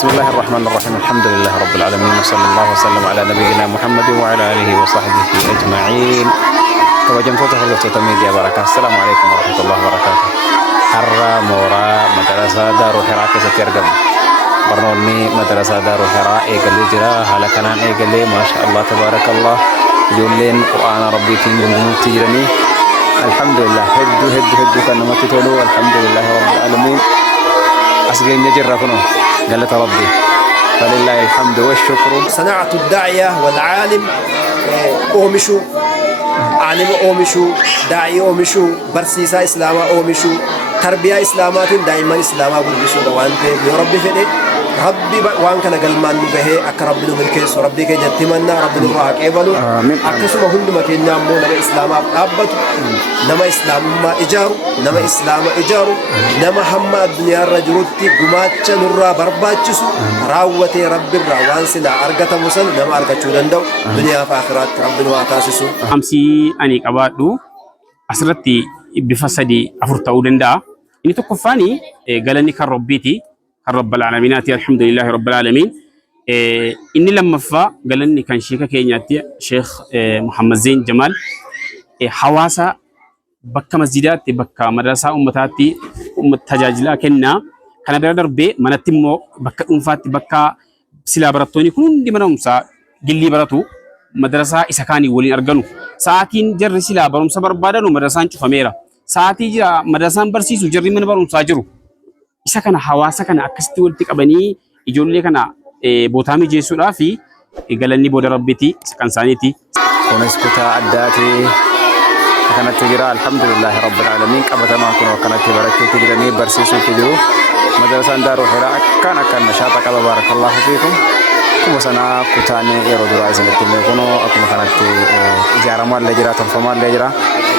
بسم الله الرحمن الرحيم الحمد لله رب العالمين وصلى الله وسلم على نبينا محمد وعلى آله وصحبه أجمعين. كوجمتوتا هردوتا ميديا بركة. السلام عليكم ورحمة الله وبركاته. حرة مورا مدرسة دار حراء كستيرجم برنوني مدرسة دار حراء إيجالي جرا هلا كنان إيجالي ما شاء الله تبارك الله جولين قرآن ربي تين تجرني الحمد لله هدو كان ما تقولوا الحمد لله رب العالمين. أسجين نجرا كنو قالت ربي فلله الحمد والشكر. صناعة الداعية والعالم أومشو عالم أومشو داعي أومشو برسيسا إسلاما أومشو تربية إسلامات دائما إسلاما بلشو دوانته يا ربي فدي ربي وان كان قلمان به أكرب من ملكيس ربي كي جتمنا ربي نراك إبلو أكسم هند ما كنا مو نما إسلام أبد نما إسلام ما إجارو نما إسلام إجارو نما هم الدنيا رجلتي قمات نورا برباتشسو راوتي ربي الروان سنا أرجت مسل نما أرجت شودندو دنيا فآخرات ربي نواتاسسو. أمسي أني كبادو أسرتي بفسدي أفرت أودندا إني تكفاني قالني كربيتي رب العالمين الحمد لله رب العالمين. إني لما فا قالني كان شيخ كينياتي شيخ محمد زين جمال حواسا بكا مسجدات بكا مدرسة أمتاتي تجاجلا كنا كان بيردر بي منتمو بكا أنفات بكا سلا براتوني كون دي منامسا جلي براتو مدرسة إسكاني ولين أرجنو ساعتين جر سلا برامسا بربادنو مدرسة نشوف ميرا ساعتي جرا مدرسة برسيسو جري من برامسا جرو isa kana hawaasa kana akkasitti walitti qabanii ijoollee kana bootaami jeessuudhaa fi galanni booda rabbiiti kan isaaniiti. kunis kutaa addaati kanatti jira alhamdulillah rabbil alamin qabatamaan kun kanatti barachuutti jiranii barsiisuutti jiru madrasaan daaruu hiraa akkan nashaata qaba barakallahu fiikum. kuma sana kutaan yeroo duraa isinitti illee kun akkuma kanatti ijaaramaa illee jira tolfamaa illee jira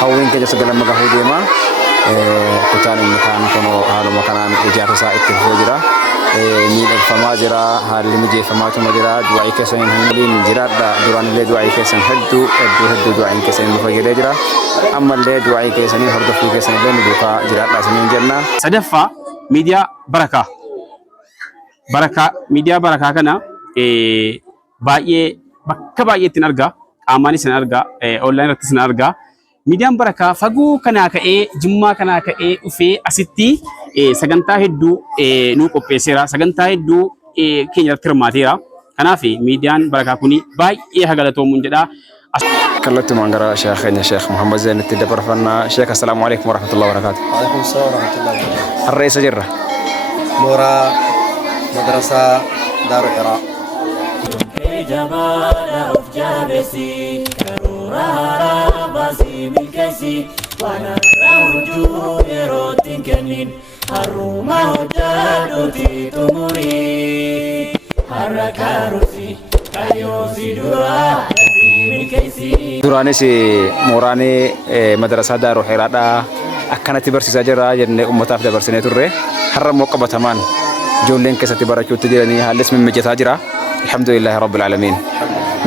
hawwiin keessa galma gahuu deema. kutaan inni kaan kuno haaluma kanaan ijaarsa itti fufee jira miidhagfamaa jira haalli mijeeffamaatuma jira du'aa keessan hin jiraadha duraan illee du'aa keessan hedduu du'aa keessan nu fayyadee jira amma illee du'aa keessan hordofii keessan illee nu duukaa jiraadha isiniin jenna. Sadaffaa miidiyaa barakaa miidiyaa barakaa kana baay'ee bakka baay'eetti argaa qaamaanis ni argaa onlaayinii irrattis ni argaa. Miidiyaan barakaa fagoo kanaa ka'ee jimmaa kanaa ka'ee dhufee asitti sagantaa hedduu nu qopheesseera sagantaa hedduu keenya irratti hirmaateera. Kanaaf miidiyaan barakaa kuni baay'ee hagalatoomuun jedha. كلمت من قرأ شيخنا شيخ محمد زين التدبر فنا شيخ السلام عليكم ورحمة الله وبركاته. وعليكم السلام ورحمة الله وبركاته. الرئيس جرة مورا مدرسة دار حراء. باسي بالكسي وانا رجو يروتين كنين الروما وجادوتي تموري حركة روسي كايوسي دورا duraanis mooraanii madrasaa daaruu hiraadha akkanatti barsiisaa jira jennee uummataaf dabarsinee turre har'a immoo qabatamaan ijoolleen keessatti barachuutti jiranii haallis mimmijataa jira alhamdulillahi rabbil alamin.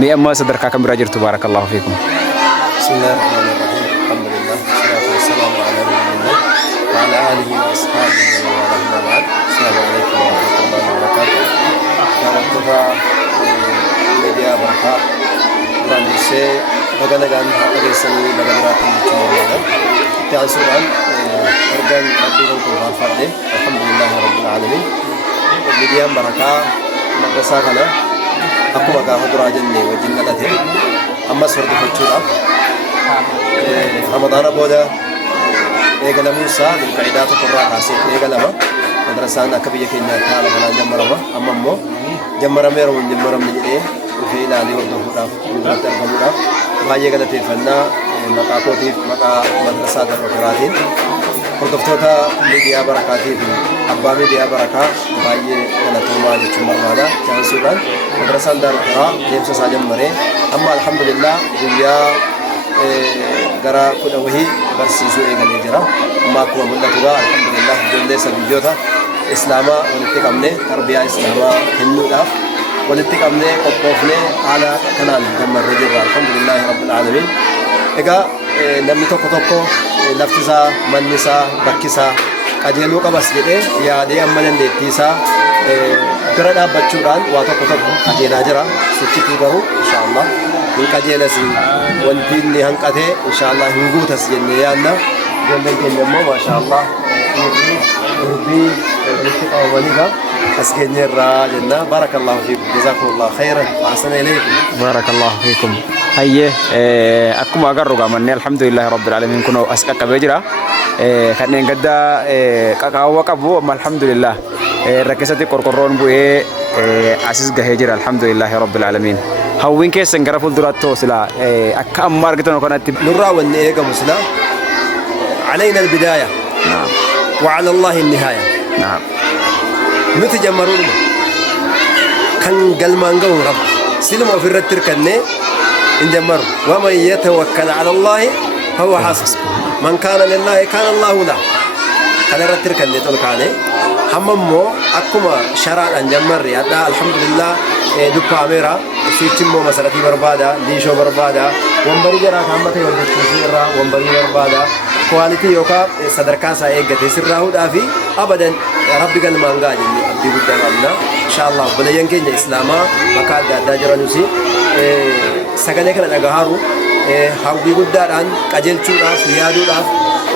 mi amma sadarkaa kan biraa jirtu baarakallahu fiikum. بسم الله الرحمن الرحيم الحمد لله والصلاة والسلام على نبينا محمد وعلى آله وأصحابه ومن بعد السلام عليكم ورحمة الله وبركاته. كما ميديا بركة برانسي بغنا كان أدرسني بغنا راتي تمرنا تعسران أرجان أبدو كوفان فردي الحمد لله رب العالمين. ميديا بركة مدرسة كنا أكو بقى هدرا جنة وجنة ته أما سرد فتشورا رمضان بودا إيجالا موسى القاعدات القراء كاسي إيجالا ما مدرسة كبيرة كنا كلا كنا جمرة أما مو جمرة ميرو من جمرة من إيه وفي لالي ورده فراف مدرسة الجمرة ما إيجالا تفنى مكاكوتي مكا مدرسة القراءين وردفتوتا ميديا بركاتي أبا ميديا بركة باي أنا توما جمرة هذا كان سودان مدرسة دار القراء كيف ساجم مري أما الحمد لله ويا gara kudha wahii barsiisuu eegalee jira amma akkuma mul'atu alhamdulillah ijoollee sabiyyoota islaamaa walitti qabnee tarbiyaa islaamaa kennuudhaaf walitti qabnee qophoofnee haala kanaan gammarree jirra alhamdulillah rabbil alamin. egaa namni tokko laftisaa mannisaa bakkisaa qajeeluu qabas jedhee yaadee amma dandeettii isaa bira dhaabbachuudhaan waa tokko qajeelaa jira sichitu garuu inshallah hin qajeelas wanti inni hanqate inshallah hin guutas jennee yaadna ijoolleen keenya immoo maashaallah urbii walitti qabamaniidha as keenyarraa jenna barakallahu fiikum jazakumullahu khairan wa ahsana ilaykum barakallahu fiikum hayye akkuma agarru gamanne alhamdulillahi rabbil alamin kuno as qaqqabee jira kanneen gadda qaqaawwa qabu amma alhamdulillah rakkisatti qorqorroon bu'ee asis gahee jira alhamdulillahi rabbil alamin hawwiin keessan gara fuulduraatti sila akka amma argitan kanatti nurraa wanni eegamu sila علينا البداية نعم وعلى الله النهاية نعم نتجمرون كان قلمان قوم رب سلموا في الرتر كني انجمر ومن يتوكل على الله فهو حسبه من كان لله كان الله له كان الرتر كني تلقاني هممو أكما شرع انجمر يا الحمد لله دكا أميرا سيتشمو مسألتي بربادا ليشو بربادا ومبري جرا كامبتي ودكتورا ومبري بربادا كواليتي يوكا صدركاسا إيجاتي سرّاهو دافي أبداً ربي قال ما نقاجي أبدي قدام أمنا إن شاء الله بليان كينيا إسلاما مكاد داجرا نسي سكانك نجاهارو هاودي قدام كاجل شورا فيادو راف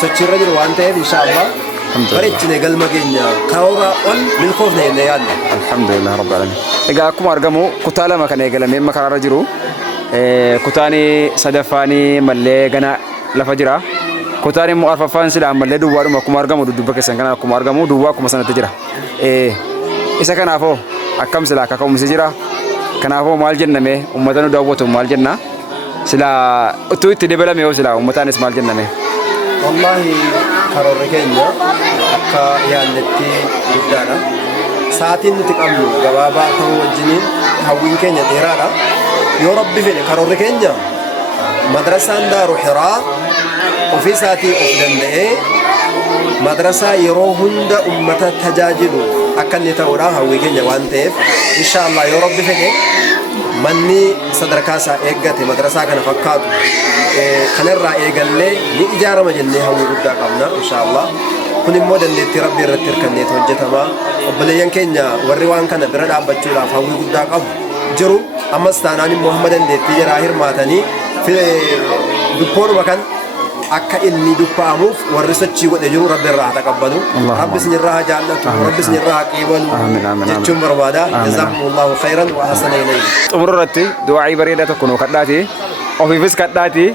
سوتشيرا جروانته إن شاء الله فريتشني قال ما كينيا كاورا أون من خوفنا ينيانا الحمد لله رب العالمين إذا أكو أرجمو كتالا ما كان يقول مين ما كان رجرو كتاني صدفاني ملة جنا لفجرة كتاني مؤرف فانسي لعمل له دوارو ما كمارجا مو دودو بكسان كنا كمارجا مو دوا كمسنا تجرا إذا كان أفو أكمل سلا كم مسجرا كان أفو مال جنة مه أمتنا دوّتو مال جنة سلا أتوي تدبلا مه سلا أمتنا اسمال جنة مه والله قرار كينيا أكا يانتي بدانا ساعتين نتقابلو جوابا كم وجنين هاوين كينيا ديرانا يا ربي في قرار كينيا مدرسة دار حراء وفي ساعتي أفضل مدرسة يروهند أمة تجاجلو أكن يتوراها ويجي وانتف إن شاء الله يا رب فيك مني صدركاسا إيجاتي مدرسة كان فكاد كان الرأي قال لي لإجارة مجنة هو ودا قبنا إن شاء الله كل مودن اللي تربي رتر كان يتوجهما وبليان كينيا والروان كان برد أبتشولا فهو ودا قب جرو أما استاناني محمد اللي تجرا هير ماتني في دكتور مكان أكا إني دفعموف ورسالتي ودجرو رب الراحة تقبلوا رب سن الراحة جعلته رب سن الراحة قبلوا جتشم بربادا جزاكم الله خيرا وأحسن إليه أمرتي دعائي بريدة تكونوا كداتي وفي فيس كداتي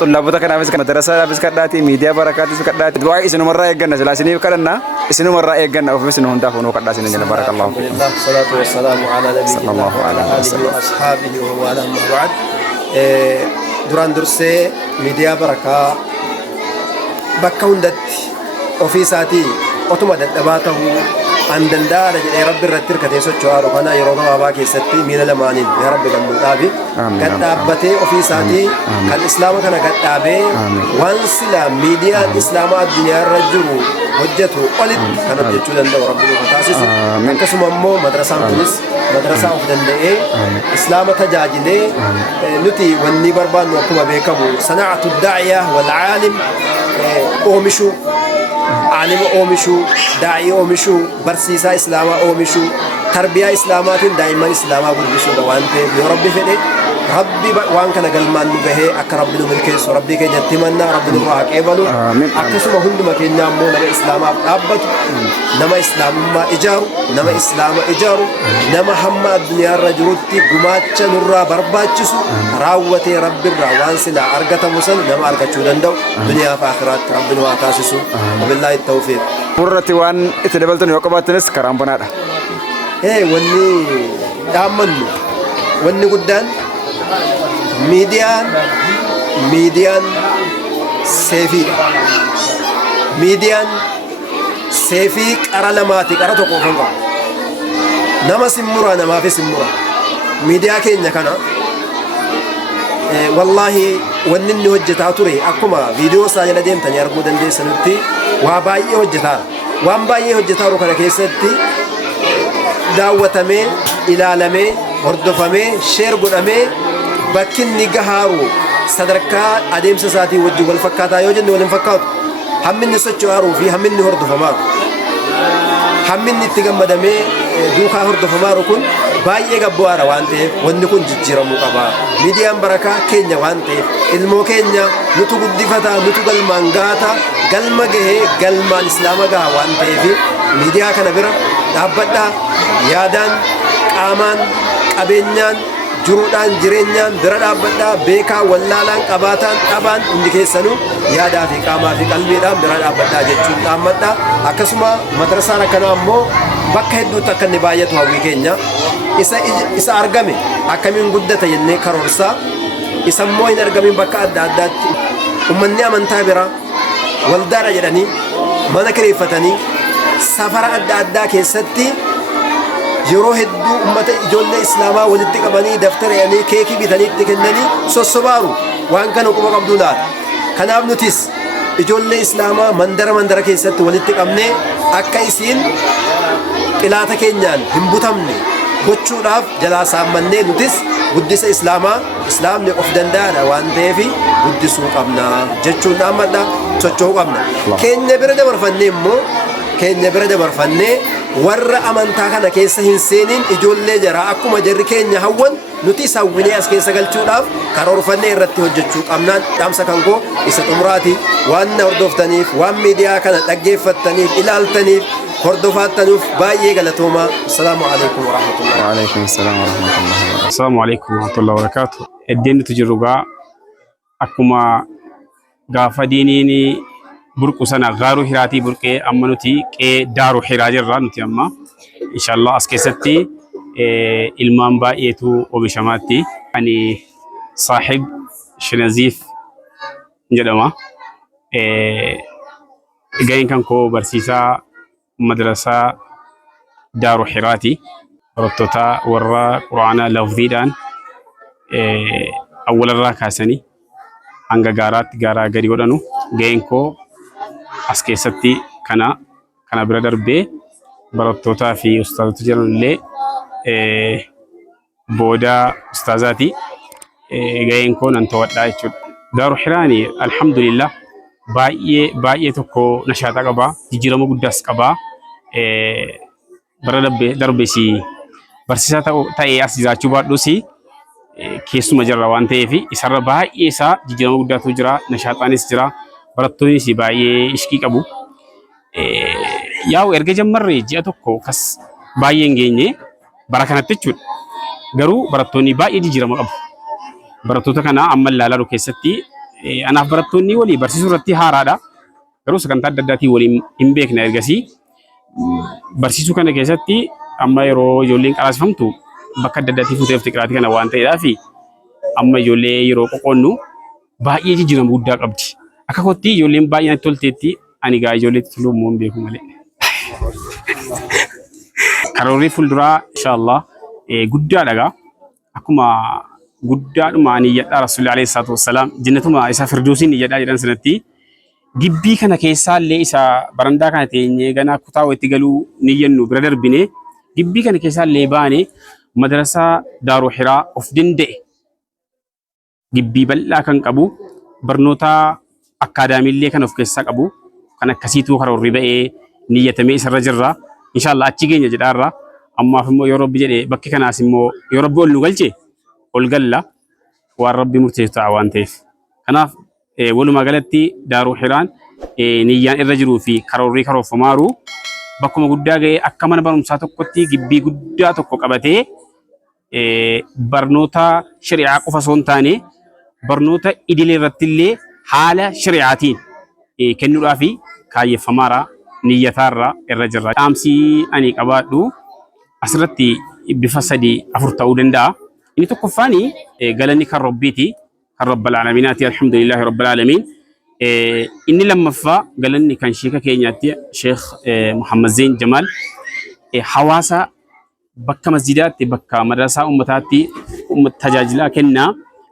طلابة كنا فيس مدرسة فيس كداتي ميديا بركات فيس كداتي دعائي إسنو مرة يجنا سلاسيني كلنا إسنو مرة يجنا وفي إسنو هندا فنو كداتي نجنا بارك الله فيكم الحمد لله الصلاة والسلام على نبينا وعلى آله وأصحابه وعلى من بعد duraan dursee miidiyaa barakaa bakka hundatti ofiisaatii otuma dadhabaa ta'uu an danda'aadha jedhee rabbi irratti hirkatee socho'aa dhufana yeroo gabaabaa keessatti miila lamaaniin yaa rabbi gammuudhaafi gadhaabbatee ofiisaatii kan islaama kana gadhaabee waan sila miidiyaan islaamaa addunyaa irra jiru hojjetu olitti kan hojjechuu danda'u rabbi nuuf taasisu akkasuma immoo madrasaan kunis madrasaa of danda'ee islaama tajaajilee nuti wanni barbaannu akkuma beekamu sanaa'atu daa'iyaa wal caalim oomishuu عالم أومشو داعي أومشو برسيسا إسلاما أومشو تربية إسلامات دائما إسلاما قدسو دوانته يا ربي فدي ربي وان كان قلمان نبهي أك ربي نملكيس ربي كي جتمنا ربي نبراك إبالو أكسما هندما كي نامو نما إسلاما أبتو نما إسلام ما إجارو نما إسلام إجارو نما هما الدنيا الرجلوتي قماتش نرى برباتشسو راوتي ربي الراوان سلا أرغة مسل نما أرغة چودندو دنيا فآخرات ربي نواتاسسو وبالله التوفيق مرتي وان اتدبلتني وقباتنس كرام بنادا إيه وني دامنو وني قدان ميديان سيفي ميديان سيفي قرا لماتي قرا توقفن نما سمورا نما في سمورا ميديا كينيا كانا والله ونني وجهتا توري اكما فيديو ساجل ديمتني ارغو دندي سنتي واباي وجهتا وان باي وجهتا رو كان كيستي دعوتمي إلالمي هردفمي شير قدامي بكين نجهارو صدركا أديم سساتي وجه والفكاتا يوجد والفكات هم من نسجوارو في هم من هردفما hamminni itti gammadamee duukaa hordofamaa jiru kun baay'ee gabbu'aadha waan ta'eef wanni kun jijjiiramuu qaba. Miidiyaan barakaa keenya waan ta'eef ilmoo keenya nutu guddifata nutu galmaan gaata galma gahee galmaan islaama gaha waan ta'eef miidiyaa kana bira dhaabbadhaa yaadaan qaamaan qabeenyaan jiruudhaan jireenyaan bira dhaabbadhaa beekaa wallaalaan qabaataan dhabaan hundi keessanuu yaadaa fi qaamaa fi qalbiidhaan bira dhaabbadhaa jechuun dhaammadhaa. Akkasuma madrasaan akkanaa immoo bakka hedduutti akka inni baay'atu hawwii keenya isa argame akkamiin guddata jennee karoorsaa isa immoo hin argamin bakka adda addaatti ummanni amantaa bira waldaadha jedhanii mana kireeffatanii safara adda addaa keessatti yeroo hedduu ummata ijoollee islaamaa walitti qabanii daftaranii keekii bitanii itti kennanii sossobaaru waan kana quba qabduu laata. Kanaaf nutis ijoollee islaamaa mandara keessatti walitti qabnee akka isiin xilaata keenyaan hin butamne gochuudhaaf jalaa saammannee nutis guddisa islaamaa islaamni of danda'aadha waan ta'eef guddisuu qabna jechuun dhaammadha socho'uu qabna. Keenya bira dabarfannee warra amantaa kana keessa hin seeniin ijoollee jaraa akkuma jarri keenya hawwan nuti hawwinee as keessa galchuudhaaf karoorfannee irratti hojjechuu qabnaan dhaamsa kan koo isa xumuraati. Waan na hordoftaniif waan miidiyaa kana dhaggeeffattaniif ilaaltaniif hordofaattanuuf baay'ee galatooma. Assalaamu alaikum warahmatullahi. Wa alaikum assalam warahmatullahi wabarakatuh. Assalamu alaikum warahmatullahi wabarakatuh. Iddeen nuti jirru gaa akkuma gaafa diiniin burqu sana gaaruu hiraatii burqee amma nuti qee daaruu hiraa jirra nuti amma inshallah as keessatti ilmaan baay'eetu oomishamaatti. Ani saaxib Shinaziif jedhama. Ga'een kan koo barsiisaa madrasaa daaruu hiraati. Barattoota warra quraana lafziidhaan awwalarraa kaasanii hanga gaaraa gadi godhanu ga'een koo as keessatti kana bira darbee barattootaa fi ustaazota jiranillee booda ustaazaati ga'een koo nan to'adhaa jechuudha. Daaruu hiraani alhamdulillah baay'ee tokko nashaaxa qabaa jijjiirama guddaas qabaa. Bara darbeesi barsiisaa ta'ee as jiraachuu baadhuus keessuma jirra waan ta'eef isarra baay'ee isaa jijjiirama guddaatu jira nashaaxaanis jira barattoonnis baay'ee ishqii qabu. Yaa'u erga jammarree ji'a tokko kas baay'ee hin geenye bara kanatti jechuudha. Garuu barattoonni baay'ee jijjiirama qabu. Barattoota kana amma ilaalaa keessatti anaaf barattoonni walii barsiisuu irratti haaraadha. Garuu sagantaa adda addaatiin waliin hin beekna ergasii. Barsiisuu kana keessatti amma yeroo ijoolleen qaraasifamtu bakka adda addaatii fuutee qiraatii kana waan ta'eedhaaf amma ijoollee yeroo qoqqoonnu baay'ee jijjiirama guddaa qabdi. Akka kootti ijoolleen baay'ee natti tolteetti ani gaa ijoolleetti toluu immoo hin beeku malee. Karoorri fuulduraa inshallah guddaadha gaa akkuma guddaadhuma niyyadhaa Rasuulli alayhi salaatu wassalaam jannatuma isa firduusiin niyyadhaa jedhan sanatti gibbii kana keessaallee isa barandaa kana teenyee ganaa kutaa itti galuu niyyannu bira darbine gibbii kana keessaallee baane madrasaa daaruu hiraa of danda'e gibbii bal'aa kan qabu barnoota akkaadaamiillee kan of keessaa qabu kan akkasiitu karoorri ba'ee niyyatamee isarra jirra inshallah achi geenya jedhaarra ammaaf immoo yoo rabbi jedhe bakki kanaas immoo yoo rabbi ol nu galche ol galla waan rabbi murteessu ta'a waan ta'eef kanaaf walumaa galatti daaruu hiraan niyyaan irra jiruu fi karoorrii karoorfamaaru bakkuma guddaa ga'ee akka mana barumsaa tokkotti gibbii guddaa tokko qabatee barnoota shari'aa qofa osoo hin taane barnoota idilee irratti illee haala shari'aatiin kennuudhaaf kaayyeffamaara niyyataarra irra jirra. Dhaamsi ani qabaadhu asirratti bifa 3-4 ta'uu danda'a. Inni tokkoffaan galanni kan rabbiiti. رب العالمين الحمد لله رب العالمين. إني لما فا قالني كان شيخ كينياتي شيخ محمد زين جمال حواسا بكا مسجدات بكا مدرسة أمتاتي تجاجلا كنا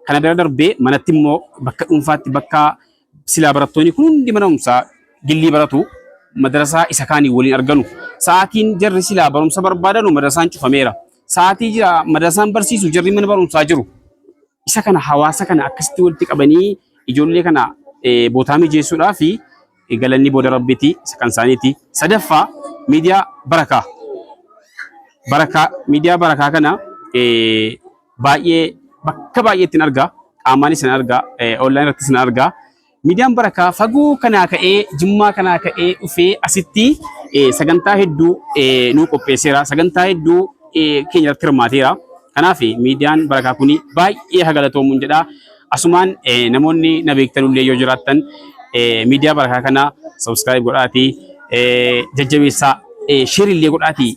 كان بيردر بي منتمو بكا أنفات بكا سلا براتوني كون دي منامسا جلي براتو مدرسة إسكاني ولين أرجانو ساعتين جر سلا برامسا بربادانو مدرسة نشوف ميرا ساعتي جرا مدرسة برسيسو جري من برامسا جرو isa kana hawaasa kana akkasitti walitti qabanii ijoollee kana bootaa mijeessuudhaa fi galanni booda rabbiiti sakan saaniiti. Sadaffaa miidiyaa barakaa. Miidiyaa barakaa kana baay'ee bakka baay'eetti argaa. Qaamaanis nan argaa. Online irrattis nan argaa. Miidiyaan barakaa fagoo kanaa ka'ee Jimmaa kanaa ka'ee dhufee asitti sagantaa hedduu nuu qopheesseera. Sagantaa hedduu keenya irratti hirmaateera. Kanaaf miidiyaan barakaa kuni baay'ee haa galatoomuun jedha. Asumaan namoonni na beektanullee yoo jiraattan miidiyaa barakaa kana subscribe godhaatii jajjabeessaa share illee godhaatii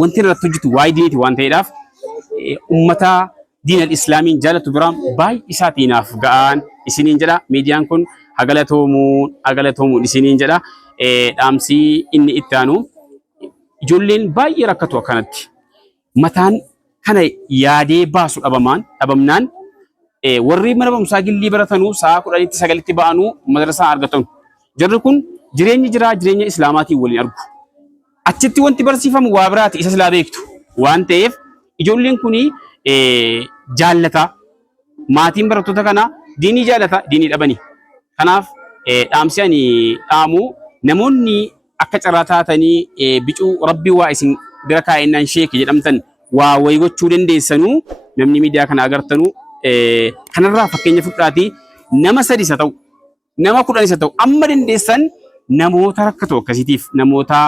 wanti irratti hojjetu waa'ee diiniiti waan ta'eedhaaf ummata diinal islaamiin jaalatu biraan baay'ee isaatiinaaf ga'aan isiniin jedha. Miidiyaan kun haa galatoomuun isiniin jedha. Dhaamsii inni itti aanu ijoolleen baay'ee rakkatu akkanatti mataan kana yaadee baasu dhabamnaan warri mana barumsaa gillii baratanuu sa'a 10tti 9tti ba'anuu madrasaa argatan. Jarri kun jireenya islaamaatiin waliin argu. Achitti wanti barsiifamu waa biraati isa silaa beektu waan ta'eef ijoolleen kuni jaallata. Maatiin barattoota kana diinii jaallata, diinii dhabani. Kanaaf dhaamsi ani dhaamu namoonni akka carraa taatanii bicuu rabbii waa isin bira kaa'ennaan sheeki jedhamtan waa wayi gochuu dandeessanuu namni miidiyaa kana agartanuu kanarraa fakkeenya fudhaatii nama 3 isa ta'u nama 10 isa ta'u amma dandeessan namoota rakkatu akkasiitiif namoota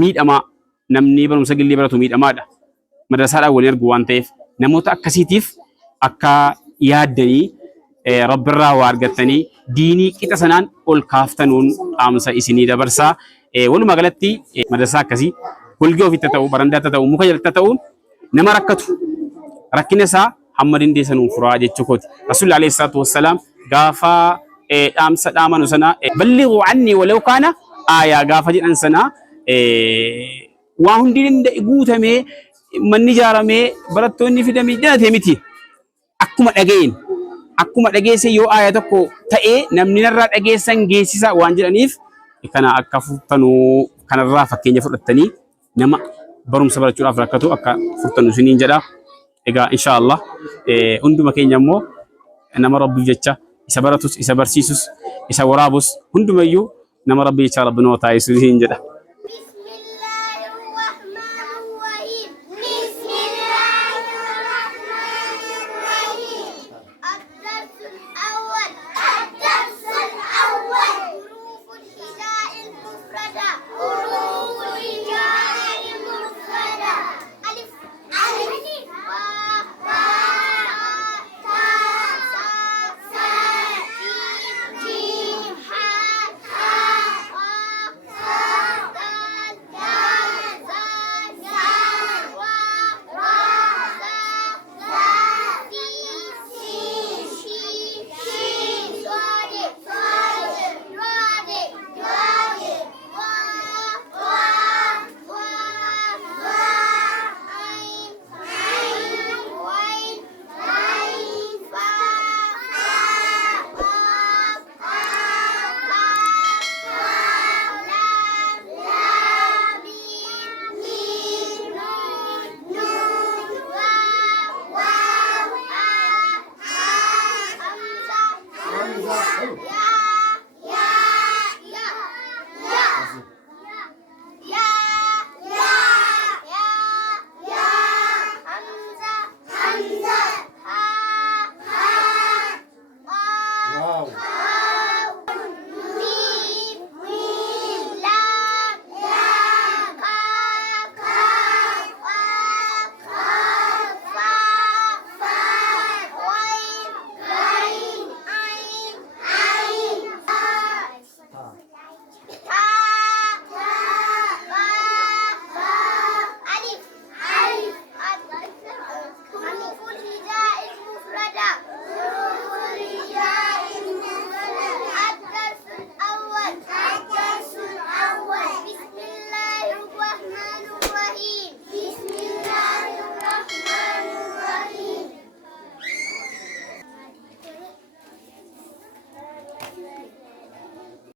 miidhamaa namni barumsa gillii baratu miidhamaadha. Madrasaadhaan waliin argu waan ta'eef namoota akkasiitiif akka yaaddanii rabbirraa waa argattanii diinii qixa sanaan ol kaaftanuun dhaamsa isinii dabarsaa. Walumaa galatti madrasaa akkasii golgee ofitti ta'u barandaatti ta'u muka jalatti ta'uun nama rakkatu rakkina isaa hamma dandeessanuun furaa jechuu kooti. Rasuulli alayhi salaatu wassalaam gaafa dhaamsa dhaamanu sana ballighuu anni walau kaana aayaa gaafa jedhan sana waa hundi danda'e guutamee manni ijaaramee barattoonni fidamee jiraatee miti. Akkuma dhageesse yoo aayaa tokko ta'ee namni narraa dhageessan geessisa waan jedhaniif kana akka furtanuu kanarraa fakkeenya fudhattanii nama barumsa barachuudhaaf rakkatu akka furtannu isiniin jedha. Egaa inshaallah hunduma keenya immoo nama rabbiif jecha isa baratus isa barsiisus isa waraabus hundumayyuu nama rabbii jecha rabbi nuu taasisuu isiniin jedha.